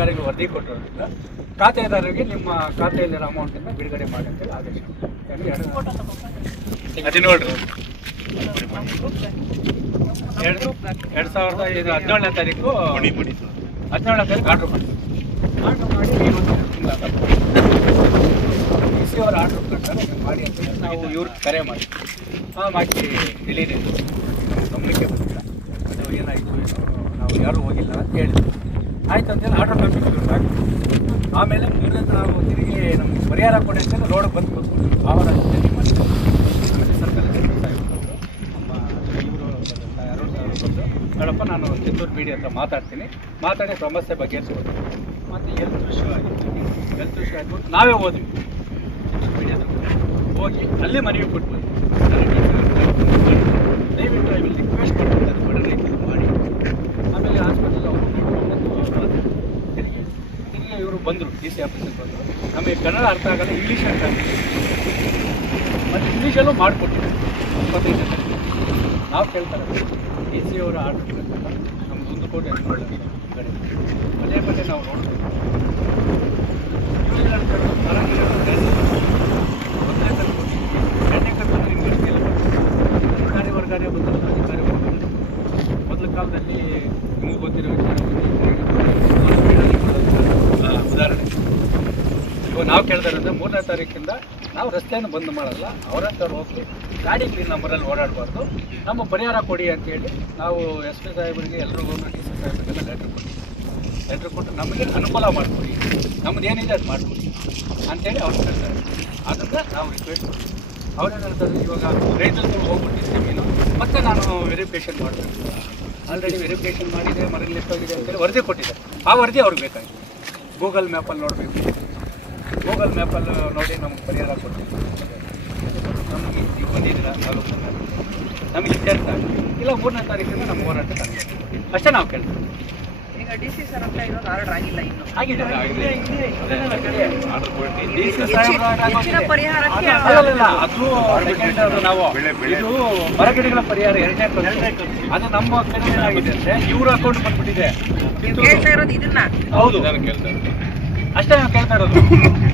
ಅಧಿಕಾರಿಗಳು ವರದಿ ಕೊಟ್ಟಿರೋದ್ರಿಂದ ಖಾತೆದಾರರಿಗೆ ನಿಮ್ಮ ಖಾತೆಯಲ್ಲಿರೋ ಅಮೌಂಟನ್ನು ಬಿಡುಗಡೆ ಮಾಡಿ ಅಂತೇಳಿ ಆದೇಶ ಹದಿನೇಳು ಎರಡು ಎರಡು ಸಾವಿರದ ಐದು ಹದಿನೇಳನೇ ತಾರೀಕು ಹದಿನೇಳನೇ ತಾರೀಕು ಆರ್ಡ್ರ್ ಮಾಡಿ ಆರ್ಡ್ರ್ ಮಾಡಿ ಡಿ ಸಿ ಅವರ ಆರ್ಡ್ರ್ ಪ್ರಕಾರ ನೀವು ಮಾಡಿ ಅಂತ ನಾವು ಇವ್ರಿಗೆ ಕರೆ ಮಾಡಿ ಹಾಂ ಮಾಡಿ ತಿಳಿರಿ ಗಮನಕ್ಕೆ ಬಂದಿಲ್ಲ. ಅದು ಏನಾಯಿತು ನಾವು ಯಾರೂ ಹೋಗಿಲ್ಲ ಅಂತ ಹೇಳಿದ್ವಿ ಆಯ್ತು ಅಂತೇಳಿ ಆರ್ಡ್ರ್ ಹಾಕಿ ಆಮೇಲೆ ಮೂರನೇ ನಾವು ತಿರುಗಿ ನಮ್ಗೆ ಪರಿಹಾರ ಕೊಡಿ ಅಂತೇಳಿ ರೋಡ್ ಬಂದು ಕೂತ್ಕೊಂಡು ಆವಾಗ ಆಮೇಲೆ ಸರ್ಕಾರ ನಮ್ಮ ಇವರು ಯಾರೋ ಬಂದು ನೋಡಪ್ಪ ನಾನು ಚಿತ್ತೂರು ಬಿ ಡಿ ಹತ್ರ ಮಾತಾಡ್ತೀನಿ. ಮಾತಾಡಿ ಸಮಸ್ಯೆ ಬಗ್ಗೆ ಮತ್ತು ಹೆಲ್ತ್ ಇಶ್ಯೂ ಆಗಿತ್ತು ಹೆಲ್ತ್ ಇಶ್ಯೂ ಆಯ್ತು. ನಾವೇ ಹೋದ್ವಿ. ಚಿತ್ತೂರು ಬಿ ಡಿ ಹತ್ರ ಹೋಗಿ ಅಲ್ಲಿ ಮನವಿ ಕೊಟ್ಟು ದಯವಿಟ್ಟು ಐ ವಿಲ್ ರಿಕ್ವೆಸ್ಟ್ ಮಾಡ್ತಾರೆ ಬಡ ರೈತರು ಮಾಡಿ ಆಮೇಲೆ ಹಾಸ್ಪಿಟಲ್ ತಿರುಗಿ ತಿರುಗಿ ಇವರು ಬಂದರು ಡಿ ಸಿ ಆಫೀಸಿಗೆ ಬಂದರು. ನಮಗೆ ಕನ್ನಡ ಅರ್ಥ ಆಗಲ್ಲ ಇಂಗ್ಲೀಷ್ ಅರ್ಥ ಮತ್ತು ಇಂಗ್ಲೀಷಲ್ಲೂ ಮಾಡಿಕೊಟ್ಟಿದ್ದಾರೆ ಇಪ್ಪತ್ತೈದು ಜನ. ನಾವು ಕೇಳ್ತಾರೆ ಡಿ ಸಿ ಅವರ ಆರ್ಡರ್ ನಮ್ಮದು ಒಂದು ಕೋಟಿ ಅನುಕೂಲ ಕಡೆ. ಪದೇ ಪದೇ ನಾವು ನೋಡ್ತೀವಿ. ಅಧಿಕಾರಿ ವರ್ಗಾನೆ ಬಂದಲ್ಲ ಅಧಿಕಾರಿ ಮೊದಲ ಕಾಲದಲ್ಲಿ ನಿಮಗೆ ಗೊತ್ತಿರೋ ವಿಚಾರ ಆ, ಉದಾಹರಣೆ ಇವಾಗ ನಾವು ಕೇಳ್ತಾ ಇರೋದು ಮೂರನೇ ತಾರೀಕಿಂದ ನಾವು ರಸ್ತೆಯನ್ನು ಬಂದ್ ಮಾಡಲ್ಲ ಅವರಂತ ಹೋಗಿ ಗಾಡಿ ಕ್ಲೀನ್ ನಂಬರಲ್ಲಿ ಓಡಾಡಬಾರ್ದು. ನಮ್ಮ ಪರಿಹಾರ ಕೊಡಿ ಅಂತೇಳಿ ನಾವು ಎಸ್ ಪಿ ಸಾಹೇಬರಿಗೆ ಎಲ್ರಿಗೂ ಡಿ ಸಿ ಸಾಹೇಬರಿಗೆಲ್ಲ ಲೆಟ್ರ್ ಕೊಟ್ಟು ಲೆಟ್ರ್ ಕೊಟ್ಟು ನಮಗೆ ಅನುಕೂಲ ಮಾಡಿಕೊಡಿ. ನಮ್ದು ಏನಿದೆ ಅದು ಮಾಡಿಕೊಡಿ ಅಂತೇಳಿ ಅವ್ರು ಹೇಳ್ತಾರೆ ಅದನ್ನು ನಾವು ರಿಕ್ವೆಸ್ಟ್ ಮಾಡ್ತೀವಿ ಅವ್ರೇನು ಇವಾಗ ರೈತರು ಹೋಗ್ಬಿಟ್ಟಿದ್ದೆ ಮೀನು, ಮತ್ತೆ ನಾನು ವೆರಿಫಿಕೇಷನ್ ಮಾಡಬೇಕು ಆಲ್ರೆಡಿ ವೆರಿಫಿಕೇಷನ್ ಮಾಡಿದೆ ಮರಳಿ ಲಿಫ್ಟಾಗಿದೆ ಅಂತೇಳಿ ವರದಿ ಕೊಟ್ಟಿದ್ದಾರೆ. ಆ ವರದಿ ಅವ್ರಿಗೆ ಬೇಕಾಗಿದೆ. ಗೂಗಲ್ ಮ್ಯಾಪಲ್ಲಿ ನೋಡಬೇಕು. ಗೂಗಲ್ ಮ್ಯಾಪಲ್ಲಿ ನೋಡಿ ನಮ್ಗೆ ಪರಿಹಾರ ಕೊಡ್ತೀವಿ. ನಮಗೆ ಬಂದಿದ್ದೀರಾ ತಾಲೂಕು ನಮಗೆ ಇತ್ಯರ್ಥ ಆಗಿದೆ ಇಲ್ಲ ಮೂರನೇ ತಾರೀಕಿಂದ ನಮ್ಮ ಹೋರಾಟ ಅಷ್ಟೇ ನಾವು ಕೇಳ್ತೀವಿ. ಈಗ ಡಿ ಸಿ ಸರ್ ಅಂತ ಇರೋದು ಆರ್ಡರ್ ಆಗಿಲ್ಲ ಇನ್ನು. ಆಗಿದೆ ಹೆಚ್ಚಿನ ಪರಿಹಾರಕ್ಕೆ ಅಲ್ಲಲ್ಲ ಅದು second ನಾವು. ಇದು ಮರಗಿಡಗಳ ಪರಿಹಾರ ಎರಡನೇ ಅದು ನಮ್ಮ ಕಡೆ ಏನಾಗಿದೆ ಅಂದ್ರೆ ಇವ್ರ ಅಕೌಂಟ್ ಬಂದ್ಬಿಟ್ಟಿದೆ. ನೀವು ಕೇಳ್ತಾ ಇರೋದು ಇದನ್ನ. ಹೌದು. ಅಷ್ಟೇ ನಾವು ಕೇಳ್ತಾ ಇರೋದು.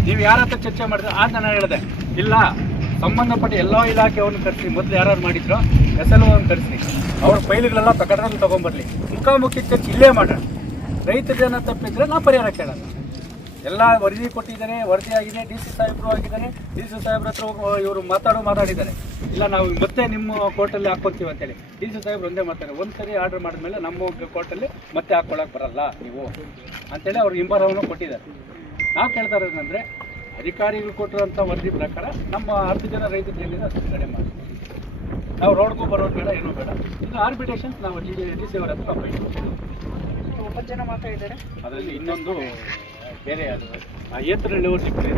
ನೀವು ಯಾರ ಹತ್ರ ಚರ್ಚೆ ಮಾಡಿದ್ರೆ, ಆ ನಾನು ಹೇಳಿದೆ. ಇಲ್ಲ, ಸಂಬಂಧಪಟ್ಟ ಎಲ್ಲ ಇಲಾಖೆಯನ್ನು ಕರೆಸಿ, ಮೊದಲು ಯಾರು ಮಾಡಿದ್ರು, ಎಸ್ ಎಲ್ ಓನ್ ಕರೆಸಿ. ಅವ್ರ ಫೈಲ್ಗಳೆಲ್ಲ ಪ್ರಕಟಣೆ ತೊಗೊಂಬರ್ಲಿ. ಮುಖಾಮುಖಿ ಚರ್ಚೆ ಇಲ್ಲೇ ಮಾಡೋಣ ಜನ ತಪ್ಪಿದ್ರೆ ನಾ ಪರಿಹಾರ ಕೇಳೋಣ ಎಲ್ಲ ವರದಿ ಕೊಟ್ಟಿದ್ದಾರೆ, ವರದಿ ಆಗಿದೆ, ಡಿ ಸಿ ಸಾಹೇಬರು ಆಗಿದ್ದಾರೆ. ಡಿ ಸಿ ಸಾಹೇಬ್ರ ಹತ್ರ ಇವರು ಮಾತಾಡೋ ಮಾತಾಡಿದ್ದಾರೆ. ಇಲ್ಲ, ನಾವು ಮತ್ತೆ ನಿಮ್ಮ ಕೋರ್ಟಲ್ಲಿ ಹಾಕ್ಕೊಳ್ತೀವಿ ಅಂತೇಳಿ. ಡಿ ಸಿ ಸಾಹೇಬ್ರು ಒಂದೇ ಮಾತಾಡಿ ಒಂದು ಸರಿ ಆರ್ಡರ್ ಮಾಡಿದ್ಮೇಲೆ ನಮ್ಮ ಕೋರ್ಟಲ್ಲಿ ಮತ್ತೆ ಹಾಕ್ಕೊಳಕ್ಕೆ ಬರಲ್ಲ ನೀವು ಅಂತೇಳಿ ಅವ್ರಿಗೆ ಹಿಂಬರವನ್ನು ಕೊಟ್ಟಿದ್ದಾರೆ. ನಾವು ಕೇಳ್ತಾ ಇರೋದಂದ್ರೆ ಅಧಿಕಾರಿಗಳು ಕೊಟ್ಟಿರೋಂಥ ವರದಿ ಪ್ರಕಾರ ನಮ್ಮ ಹತ್ತು ಜನ ರೈತರು ಏನಿದೆ ಅದು ಕಡೆ ಮಾಡಿ ನಾವು ರೋಡ್ಗೂ ಬರೋದು ಬೇಡ ಏನೂ ಬೇಡ. ಇದು ಆರ್ಬಿಟೇಷನ್ ನಾವು ಡಿ ಡಿ ಸಿ ಅವರ ಹತ್ರ ಕಂಪ್ಲೇಂಟ್ ಒಂಬತ್ತು ಜನ ಮಾತಾಡಿದ್ದಾರೆ ಇದ್ದಾರೆ. ಅದರಲ್ಲಿ ಇನ್ನೊಂದು ಬೇರೆ ಅದು ಆ ಏತರಹಳ್ಳಿ ಊರು ಸಿಗ್ತದೆ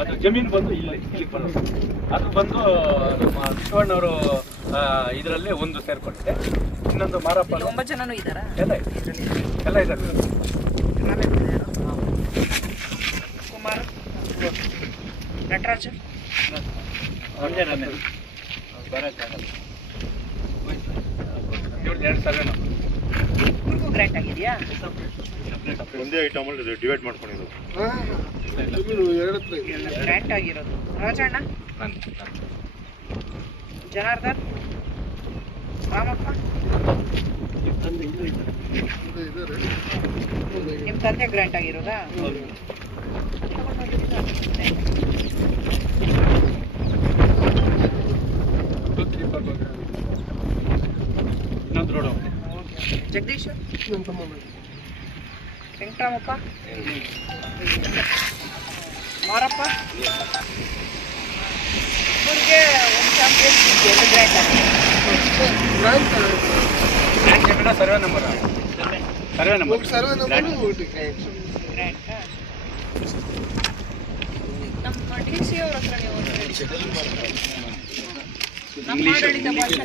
ಅದು ಜಮೀನು ಬಂದು ಇಲ್ಲಿ ಇಲ್ಲಿಗೆ ಬರೋದು. ಅದು ಬಂದು ನಮ್ಮ ವಿಶ್ವಣ್ಣವರು ಇದರಲ್ಲಿ ಒಂದು ಸೇರ್ಕೊಂಡಿದೆ. ಇನ್ನೊಂದು ಮಾರಪ್ಪ ಒಂಬತ್ತು ಜನನೂ ಇದ್ದಾರಾ? ಎಲ್ಲ ಎಲ್ಲ ಇದ್ದಾರೆ. ಕುಮಾರ್ ನಟರಾಜ್ ಎರಡು ಸಾವಿರ ಗ್ರ್ಯಾಂಟ್ ಆಗಿದೆಯಾ ಒಂದೇ ಐಟಮ್ ಅಲ್ಲಿ ಡಿವೈಡ್ ಆಗಿರೋದು ರಾಜಣ್ಣ ಜನಾರ್ದನ್ ರಾಮಪ್ಪ? ತಂದೆ ಗ್ರ್ಯಾಂಟ್ ಆಗಿರೋದಾ? ಜಗದೀಶ್? ವೆಂಕಟರಾಮಪ್ಪ? ಮಾರಪ್ಪ? ಇವ್ರಿಗೆ ಒಂದು ಚಾಂಪಿಯನ್ ಎರಡು ಗ್ರ್ಯಾಂಟ್ ಆಗಿದೆ. Survey number? Survey number grant. ನಮ್ಮ ಡಿ ಸಿ ಅವ್ರ ಹತ್ರ ನೀವು ನಮ್ಮ ಆಡಳಿತ ಭಾಷೆ